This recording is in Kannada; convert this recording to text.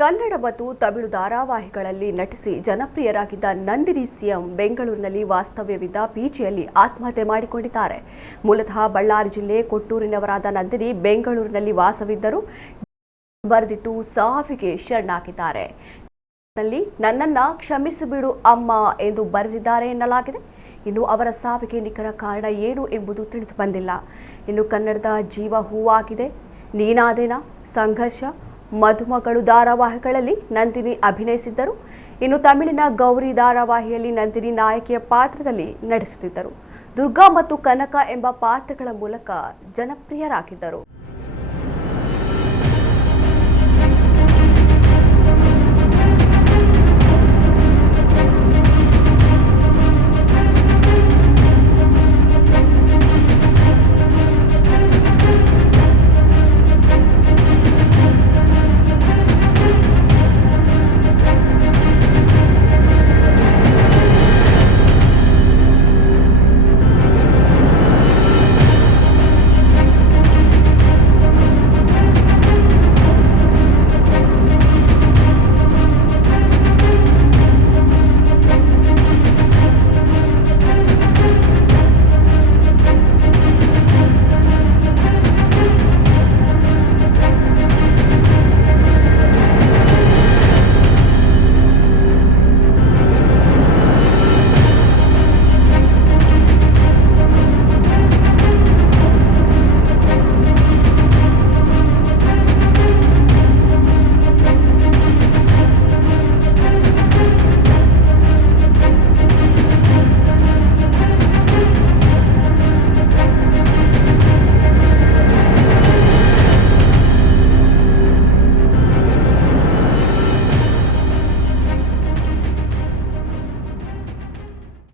ಕನ್ನಡ ಮತ್ತು ತಮಿಳು ಧಾರಾವಾಹಿಗಳಲ್ಲಿ ನಟಿಸಿ ಜನಪ್ರಿಯರಾಗಿದ್ದ ನಂದಿನಿ ಸಿಎಂ ಬೆಂಗಳೂರಿನಲ್ಲಿ ವಾಸ್ತವ್ಯವಿದ್ದ ಪಿಜಿಯಲ್ಲಿ ಆತ್ಮಹತ್ಯೆ ಮಾಡಿಕೊಂಡಿದ್ದಾರೆ. ಮೂಲತಃ ಬಳ್ಳಾರಿ ಜಿಲ್ಲೆ ಕೊಟ್ಟೂರಿನವರಾದ ನಂದಿನಿ ಬೆಂಗಳೂರಿನಲ್ಲಿ ವಾಸವಿದ್ದರು. ಬರೆದಿಟ್ಟು ಸಾವಿಗೆ ಶರಣಾಗಿದ್ದಾರೆ. ನನ್ನನ್ನ ಕ್ಷಮಿಸಿಬಿಡು ಅಮ್ಮ ಎಂದು ಬರೆದಿದ್ದಾರೆ ಎನ್ನಲಾಗಿದೆ. ಇನ್ನು ಅವರ ಸಾವಿಗೆ ನಿಖರ ಕಾರಣ ಏನು ಎಂಬುದು ತಿಳಿದು ಬಂದಿಲ್ಲ. ಇನ್ನು ಕನ್ನಡದ ಜೀವ ಹೂವಾಗಿದೆ, ನೀನಾದೇನ, ಸಂಘರ್ಷ, ಮಧುಮಗಳು ಧಾರಾವಾಹಿಗಳಲ್ಲಿ ನಂದಿನಿ ಅಭಿನಯಿಸಿದ್ದರು. ಇನ್ನು ತಮಿಳಿನ ಗೌರಿ ಧಾರಾವಾಹಿಯಲ್ಲಿ ನಂದಿನಿ ನಾಯಕಿಯ ಪಾತ್ರದಲ್ಲಿ ನಟಿಸುತ್ತಿದ್ದರು. ದುರ್ಗಾ ಮತ್ತು ಕನಕ ಎಂಬ ಪಾತ್ರಗಳ ಮೂಲಕ ಜನಪ್ರಿಯರಾಗಿದ್ದರು.